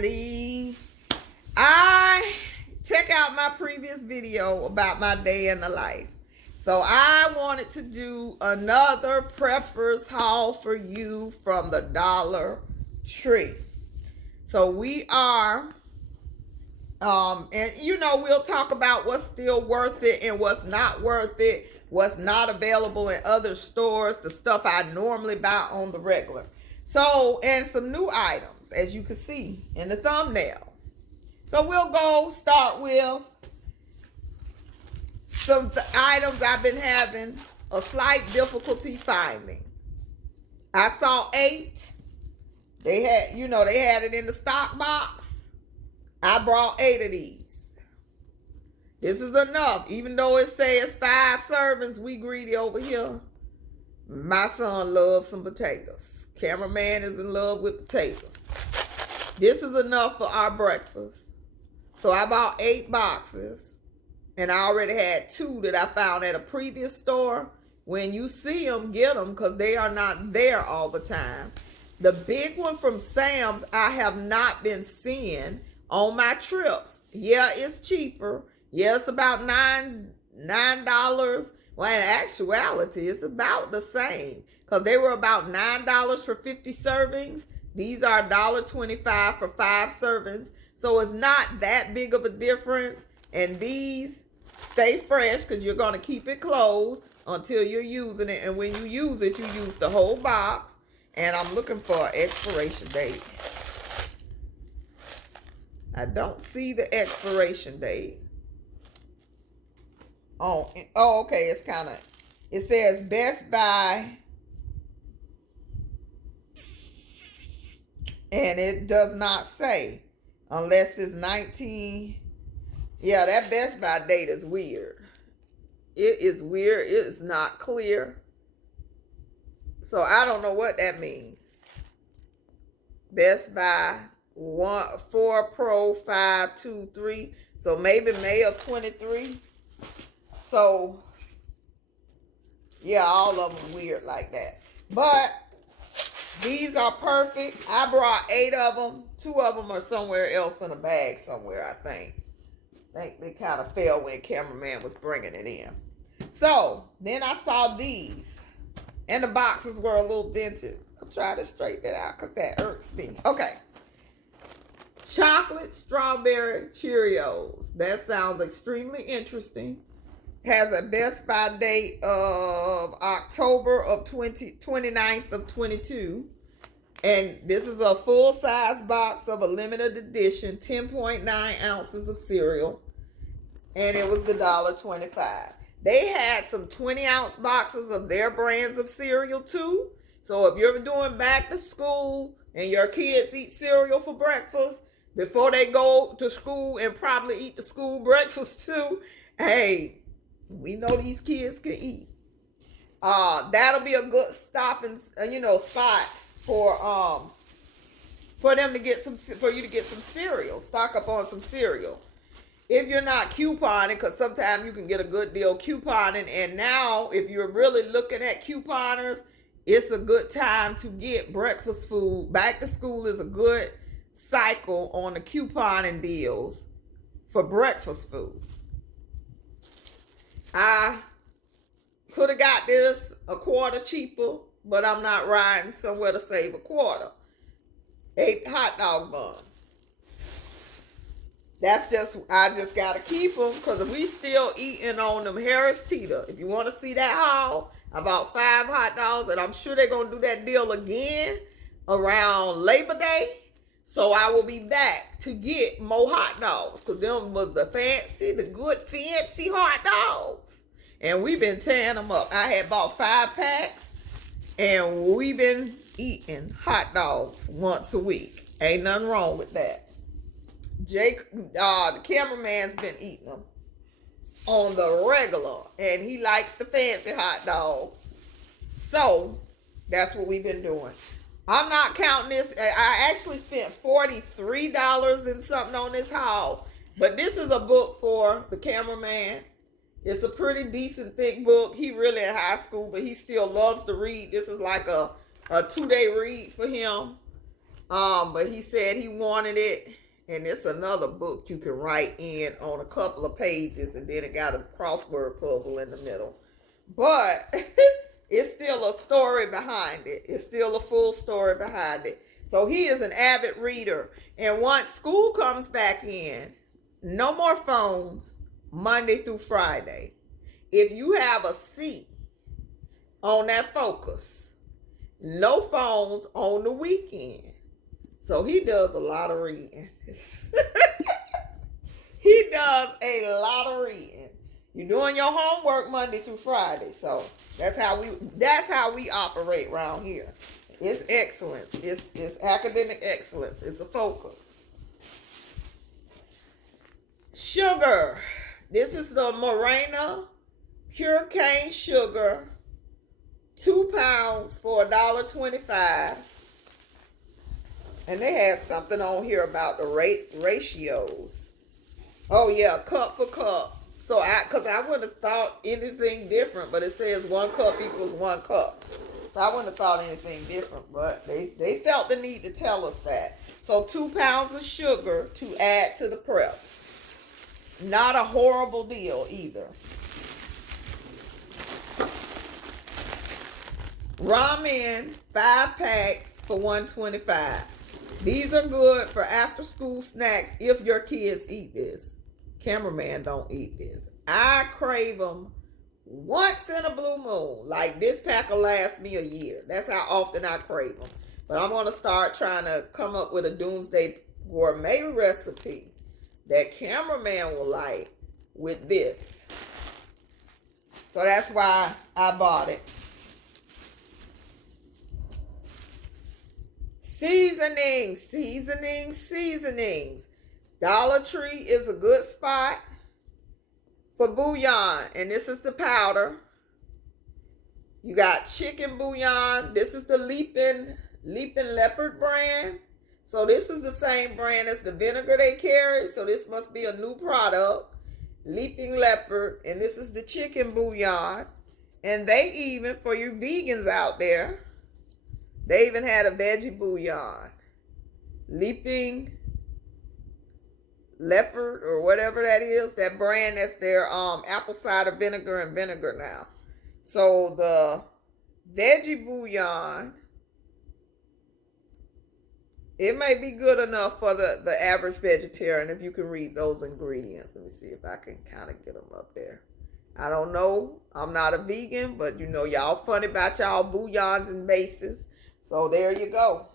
family. I check out my previous video about my day in the life. So I wanted to do another preppers haul for you from the Dollar Tree. So we are, and you know, we'll talk about what's still worth it and what's not worth it, what's not available in other stores, the stuff I normally buy on the regular. So, and some new items, as you can see in the thumbnail. So we'll start with some items I've been having a slight difficulty finding. I saw 8. They had, they had it in the stock box. I brought 8 of these. This is enough. Even though it says 5 servings, we greedy over here. My son loves some potatoes. Cameraman is in love with potatoes. This is enough for our breakfast. So I bought 8 boxes. And I already had 2 that I found at a previous store. When you see them, get them, because they are not there all the time. The big one from Sam's, I have not been seeing on my trips. Yeah, it's cheaper. Yeah, it's about $9. Well, in actuality, it's about the same. Because they were about $9 for 50 servings. These are $1.25 for 5 servings. So it's not that big of a difference. And these stay fresh because you're going to keep it closed until you're using it. And when you use it, you use the whole box. And I'm looking for an expiration date. I don't see the expiration date. Oh, okay. It's kind of, it says Best Buy. And it does not say, unless it's 19. Yeah, that Best Buy date is weird. It is weird. It is not clear. So I don't know what that means. Best Buy 4 Pro 523. So maybe May of 23. So yeah, all of them weird like that. But these are perfect. I brought 8 of them. 2 of them are somewhere else in a bag somewhere, I think. They kind of fell when cameraman was bringing it in. So, then I saw these. And the boxes were a little dented. I'm trying to straighten it out because that irks me. Okay. Chocolate strawberry Cheerios. That sounds extremely interesting. Has a Best Buy date of October of 29th of 22. And this is a full-size box of a limited edition, 10.9 ounces of cereal. And it was the $1.25. They had some 20-ounce boxes of their brands of cereal, too. So if you're doing back to school and your kids eat cereal for breakfast, before they go to school and probably eat the school breakfast, too, hey, we know these kids can eat. That'll be a good stopping, spot for them to get for you to get some cereal. Stock up on some cereal. If you're not couponing, because sometimes you can get a good deal couponing. And now, if you're really looking at couponers, it's a good time to get breakfast food. Back to school is a good cycle on the couponing deals for breakfast food. I could have got this a quarter cheaper, but I'm not riding somewhere to save a quarter. 8 hot dog buns. I just got to keep them because we still eating on them Harris Teeter. If you want to see that haul, I bought 5 hot dogs, and I'm sure they're going to do that deal again around Labor Day. So I will be back to get more hot dogs because them was the good fancy hot dogs. And we've been tearing them up. I had bought 5 packs and we've been eating hot dogs once a week. Ain't nothing wrong with that. Jake, the cameraman's been eating them on the regular and he likes the fancy hot dogs. So that's what we've been doing. I'm not counting this. I actually spent $43 and something on this haul. But this is a book for the cameraman. It's a pretty decent thick book. He really in high school, but he still loves to read. This is like a 2-day read for him. But he said he wanted it, and it's another book you can write in on a couple of pages, and then it got a crossword puzzle in the middle. But it's still a story behind it. It's still a full story behind it. So he is an avid reader. And once school comes back in, no more phones Monday through Friday. If you have a C on that focus, no phones on the weekend. So he does a lot of reading. He does a lot of reading. You're doing your homework Monday through Friday. So that's how we operate around here. It's excellence. It's academic excellence. It's a focus. Sugar. This is the Morena pure cane sugar. 2 pounds for $1.25. And they had something on here about the ratios. Oh yeah, cup for cup. So because I wouldn't have thought anything different, but it says 1 cup equals 1 cup. So I wouldn't have thought anything different, but they felt the need to tell us that. So 2 pounds of sugar to add to the prep. Not a horrible deal either. Ramen, 5 packs for $1.25. These are good for after school snacks if your kids eat this. Cameraman don't eat this. I crave them once in a blue moon. Like this pack will last me a year. That's how often I crave them. But I'm going to start trying to come up with a doomsday gourmet recipe that cameraman will like with this. So that's why I bought it. Seasonings. Dollar Tree is a good spot for bouillon. And this is the powder. You got chicken bouillon. This is the Leaping Leopard brand. So this is the same brand as the vinegar they carry. So this must be a new product. Leaping Leopard. And this is the chicken bouillon. And they even, for you vegans out there, they even had a Veggie Bouillon. Leaping Leopard or whatever that is. That brand, that's their apple cider vinegar and vinegar now. So the Veggie Bouillon, it may be good enough for the average vegetarian if you can read those ingredients. Let me see if I can kind of get them up there. I don't know. I'm not a vegan, but you know, y'all funny about y'all bouillons and bases. So there you go.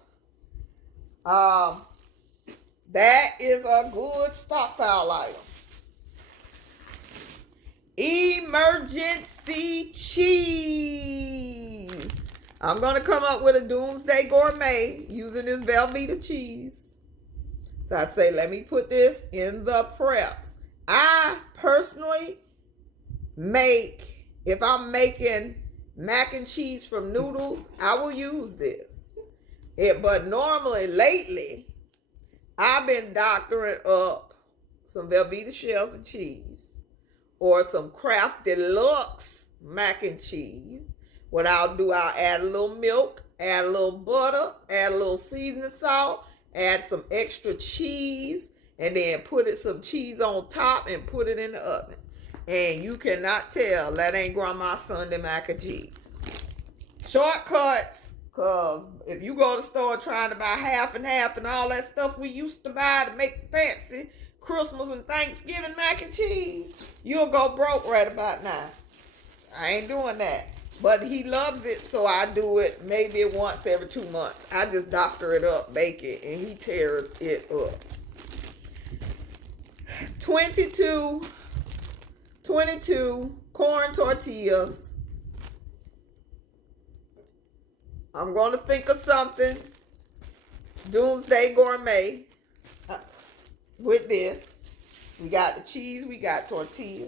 That is a good stockpile item. Emergency cheese. I'm going to come up with a doomsday gourmet using this Velveeta cheese. So I say, let me put this in the preps. I personally make, if I'm making mac and cheese from noodles, I will use this. But normally, lately, I've been doctoring up some Velveeta shells of cheese or some Kraft Deluxe mac and cheese. What I'll do, I'll add a little milk, add a little butter, add a little seasoning salt, add some extra cheese, and then put some cheese on top and put it in the oven. And you cannot tell that ain't Grandma's Sunday mac and cheese. Shortcuts, because if you go to the store trying to buy half and all that stuff we used to buy to make fancy Christmas and Thanksgiving mac and cheese, you'll go broke right about now. I ain't doing that. But he loves it, so I do it maybe once every 2 months. I just doctor it up, bake it, and he tears it up. 22 corn tortillas. I'm going to think of something doomsday gourmet with this. We got the cheese, we got tortilla.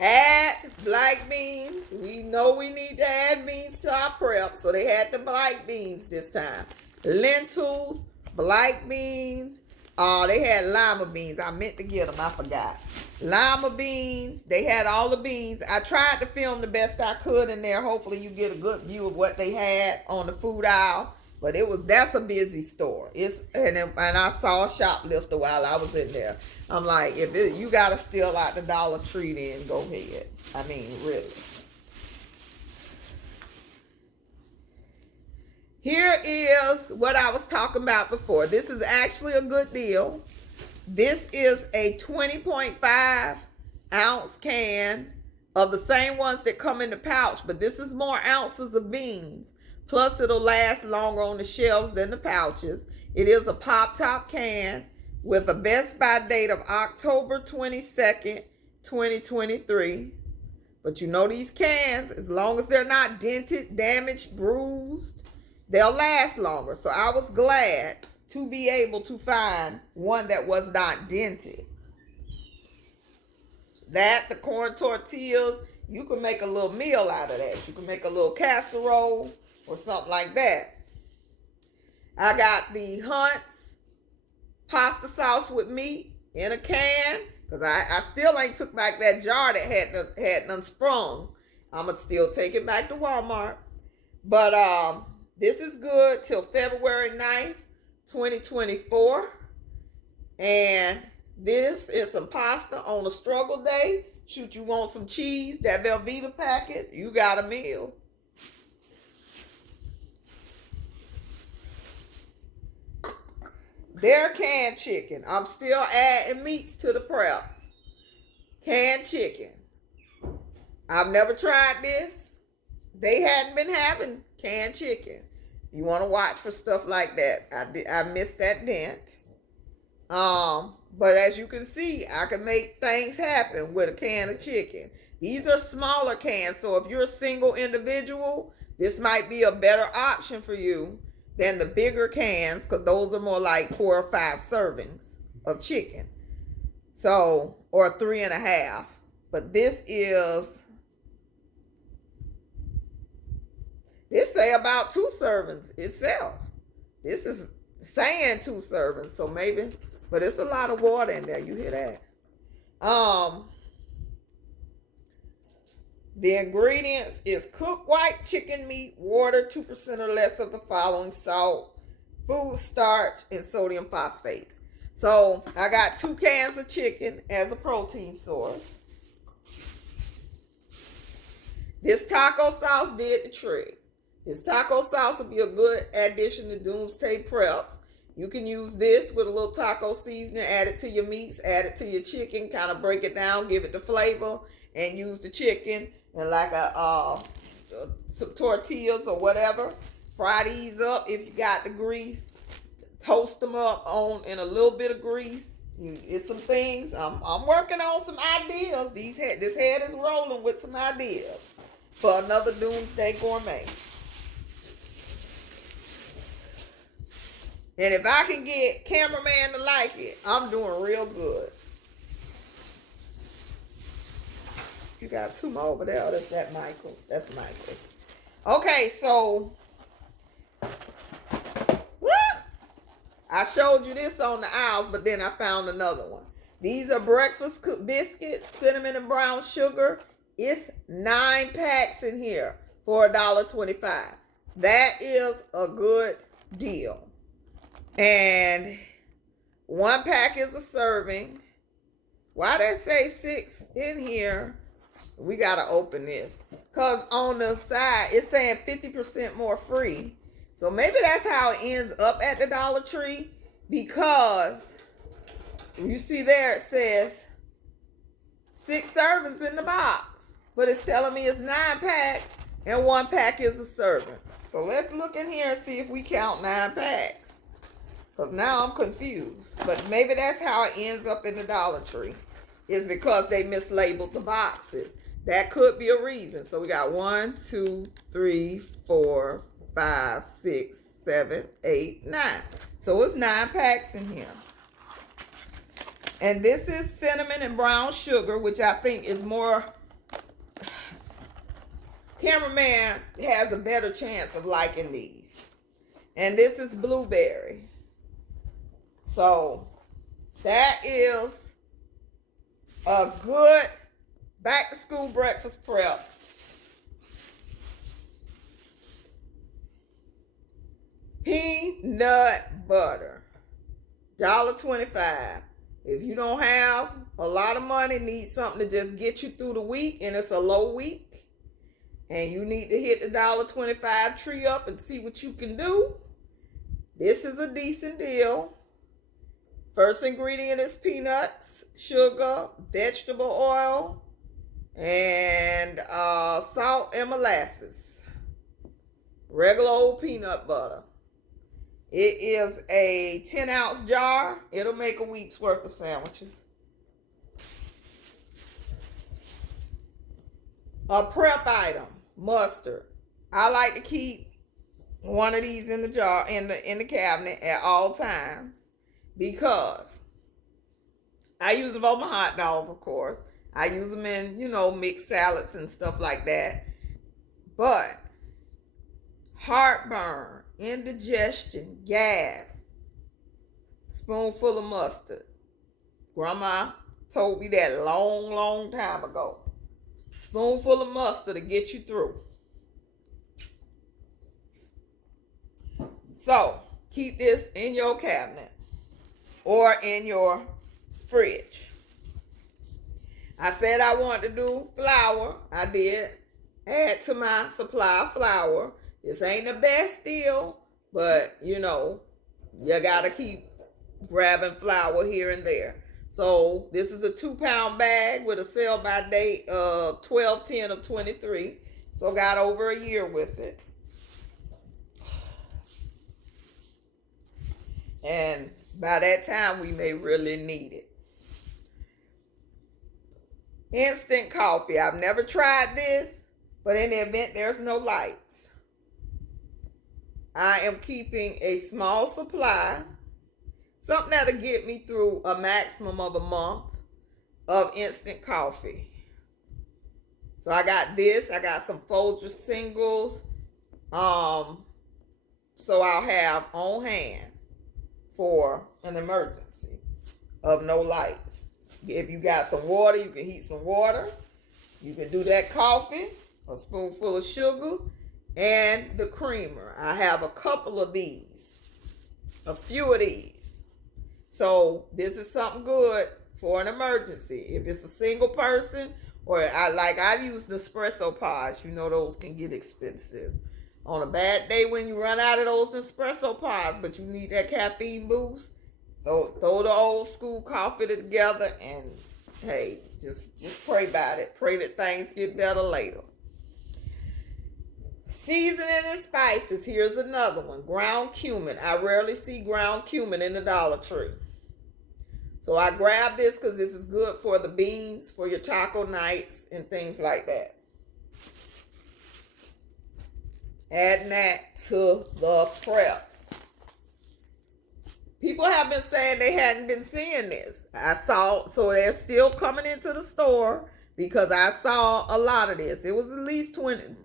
Add black beans. We know we need to add beans to our prep, so they had the black beans this time. Lentils, black beans, Oh, they had lima beans. I meant to get them. I forgot. Lima beans. They had all the beans. I tried to film the best I could in there. Hopefully you get a good view of what they had on the food aisle. But that's a busy store. And I saw a shoplifter while I was in there. I'm like, you gotta steal out the Dollar Tree, then go ahead. I mean, really. Here is what I was talking about before. This is actually a good deal. This is a 20.5 ounce can of the same ones that come in the pouch, but this is more ounces of beans. Plus, it'll last longer on the shelves than the pouches. It is a pop-top can with a Best By date of October 22nd, 2023. But you know these cans, as long as they're not dented, damaged, bruised, they'll last longer. So I was glad to be able to find one that was not dented. The corn tortillas, you can make a little meal out of that. You can make a little casserole or something like that. I got the Hunt's pasta sauce with meat in a can, because I still ain't took back that jar that had unsprung. I'm going to still take it back to Walmart. But this is good till February 9th, 2024. And this is some pasta on a struggle day. Shoot, you want some cheese, that Velveeta packet, you got a meal. Their canned chicken. I'm still adding meats to the preps. Canned chicken. I've never tried this. They hadn't been having canned chicken. You want to watch for stuff like that. I missed that dent. But as you can see, I can make things happen with a can of chicken. These are smaller cans, so if you're a single individual, this might be a better option for you than the bigger cans, because those are more like 4 or 5 servings of chicken. So, or 3.5. But this say about 2 servings itself. This is saying 2 servings, so maybe, but it's a lot of water in there. You hear that? The ingredients is cooked white chicken meat, water, 2% or less of the following: salt, food starch, and sodium phosphates. So I got 2 cans of chicken as a protein source. This taco sauce did the trick. This taco sauce will be a good addition to Doomsday Preps. You can use this with a little taco seasoning, add it to your meats, add it to your chicken, kind of break it down, give it the flavor, and use the chicken and like some tortillas or whatever. Fry these up if you got the grease. Toast them up in a little bit of grease. It's some things. I'm working on some ideas. This head is rolling with some ideas for another Doomsday Gourmet. And if I can get cameraman to like it, I'm doing real good. You got 2 more over there. That's Michael's. That's Michael's. Okay, so I showed you this on the aisles, but then I found another one. These are breakfast cooked biscuits, cinnamon and brown sugar. It's 9 packs in here for $1.25. That is a good deal. And 1 pack is a serving. Why they say 6 in here? We got to open this. Because on the side, it's saying 50% more free. So maybe that's how it ends up at the Dollar Tree. Because you see there, it says 6 servings in the box. But it's telling me it's 9 packs and 1 pack is a serving. So let's look in here and see if we count 9 packs. Because now I'm confused. But maybe that's how it ends up in the Dollar Tree. Is because they mislabeled the boxes. That could be a reason. So we got 1, 2, 3, 4, 5, 6, 7, 8, 9. So it's 9 packs in here. And this is cinnamon and brown sugar, which I think is more... Cameraman has a better chance of liking these. And this is blueberry. So That is a good back to school breakfast prep. Peanut butter, $1.25. If you don't have a lot of money, need something to just get you through the week, and it's a low week, and you need to hit the $1.25 tree up and see what you can do, this is a decent deal. First ingredient is peanuts, sugar, vegetable oil, and salt and molasses. Regular old peanut butter. It is a 10-ounce jar. It'll make a week's worth of sandwiches. A prep item, mustard. I like to keep one of these in the jar, in the cabinet at all times, because I use them on my hot dogs, of course. I use them in, mixed salads and stuff like that. But heartburn, indigestion, gas, spoonful of mustard. Grandma told me that a long, long time ago. Spoonful of mustard to get you through. So, keep this in your cabinet or in your fridge. I said I wanted to do flour. I did. Add to my supply of flour. This ain't the best deal, but you gotta keep grabbing flour here and there. So this is a 2-pound bag with a sell by date of 12/10 of 23. So got over a year with it. And by that time, we may really need it. Instant coffee. I've never tried this, but in the event there's no lights, I am keeping a small supply, something that'll get me through a maximum of a month of instant coffee. So I got this. I got some Folgers singles. So I'll have on hand for an emergency of no lights. If you got some water, you can heat some water. You can do that coffee, a spoonful of sugar, and the creamer. I have a couple of these, a few of these. So this is something good for an emergency. If it's a single person, or I use Nespresso pods. Those can get expensive. On a bad day when you run out of those Nespresso pods, but you need that caffeine boost, throw the old school coffee together, and hey, just pray about it. Pray that things get better later. Seasoning and spices. Here's another one. Ground cumin. I rarely see ground cumin in the Dollar Tree. So I grabbed this because this is good for the beans, for your taco nights and things like that. Adding that to the preps. People have been saying they hadn't been seeing this. So they're still coming into the store because I saw a lot of this. It was at least 10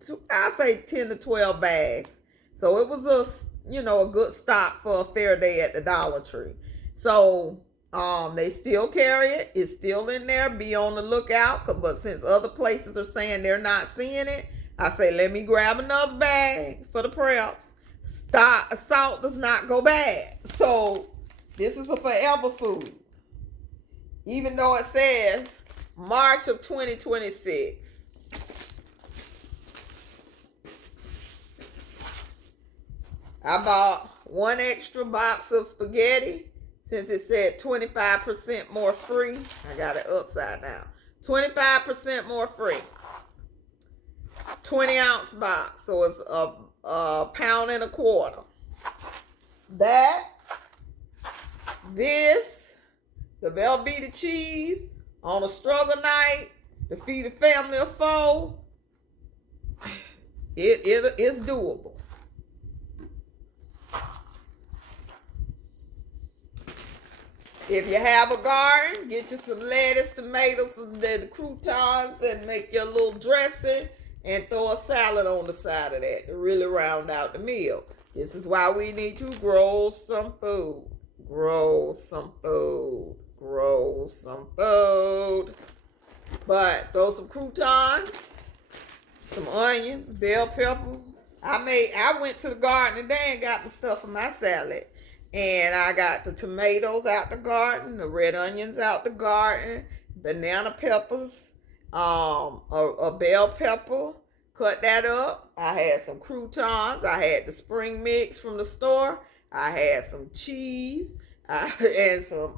to 12 bags. So it was a good stock for a fair day at the Dollar Tree. So they still carry it. It's still in there. Be on the lookout. But since other places are saying they're not seeing it, I say, let me grab another bag for the preps. Salt does not go bad. So this is a forever food. Even though it says March of 2026. I bought one extra box of spaghetti since it said 25% more free. I got it upside down. 25% more free. 20-ounce box, so it's a pound and a quarter. This, the Velveeta cheese on a struggle night to feed a family of 4. It's doable. If you have a garden, get you some lettuce, tomatoes, and the croutons, and make your little dressing. And throw a salad on the side of that to really round out the meal. This is why we need to grow some food. Grow some food. grow some food. But throw some croutons, some onions, bell pepper. I went to the garden today and got the stuff for my salad. And I got the tomatoes out the garden, the red onions out the garden, banana peppers, a bell pepper, cut that up. I had some croutons. I had the spring mix from the store. I had some cheese. And some,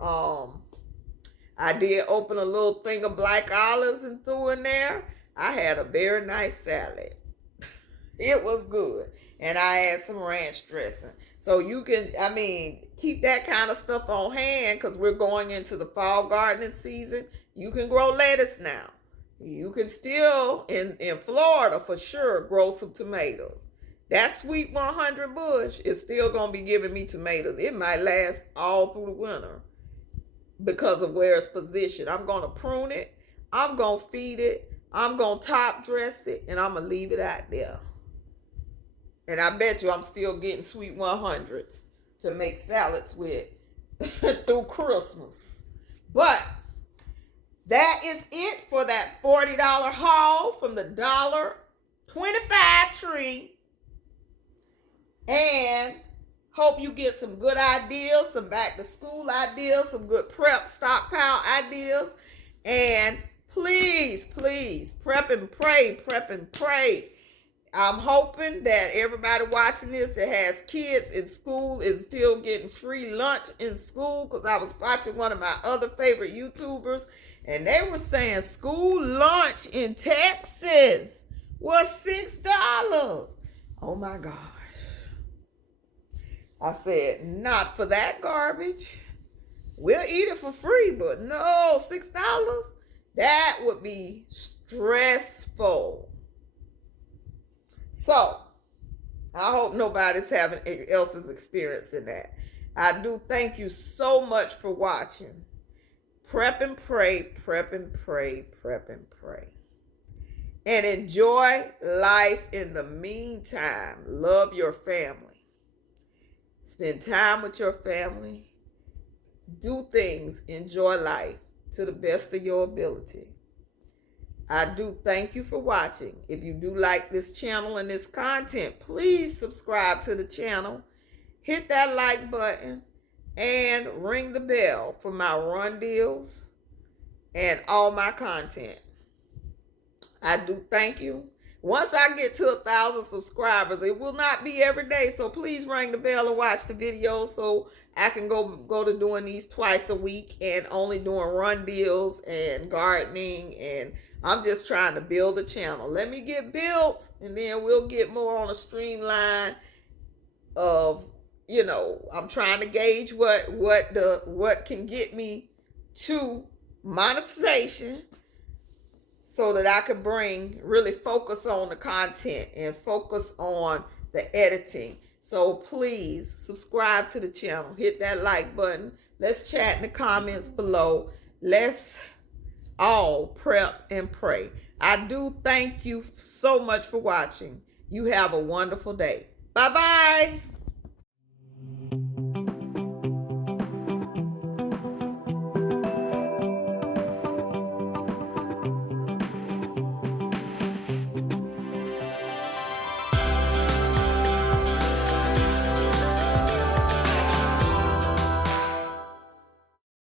I did open a little thing of black olives and threw in there. I had a very nice salad. It was good. And I had some ranch dressing. So you can, keep that kind of stuff on hand because we're going into the fall gardening season. You can grow lettuce now. You can still, in Florida for sure, grow some tomatoes. That sweet 100 bush is still going to be giving me tomatoes. It might last all through the winter because of where it's positioned. I'm going to prune it. I'm going to feed it. I'm going to top dress it. And I'm going to leave it out there. And I bet you I'm still getting sweet 100s to make salads with through Christmas. But that is it for that $40 haul from the $1.25 tree. And hope you get some good ideas, some back to school ideas, some good prep stockpile ideas. And please, please, prep and pray, prep and pray. I'm hoping that everybody watching this that has kids in school is still getting free lunch in school, because I was watching one of my other favorite YouTubers and they were saying school lunch in Texas was $6. Oh my gosh. I said, not for that garbage. We'll eat it for free, but no, $6? That would be stressful. So, I hope nobody's else is experiencing that. I do thank you so much for watching. Prep and pray, prep and pray, prep and pray. And enjoy life in the meantime. Love your family. Spend time with your family. Do things. Enjoy life to the best of your ability. I do thank you for watching. If you do like this channel and this content, please subscribe to the channel. Hit that like button and ring the bell for my run deals and all my content. I do thank you. Once I get to 1,000 subscribers, it will not be every day. So please ring the bell and watch the videos so I can go to doing these twice a week and only doing run deals and gardening, and I'm just trying to build a channel. Let me get built, and then we'll get more on a streamline of, I'm trying to gauge what can get me to monetization so that I can really focus on the content and focus on the editing. So please subscribe to the channel. Hit that like button. Let's chat in the comments below. Let's all prep and pray. I do thank you so much for watching. You have a wonderful day. Bye-bye.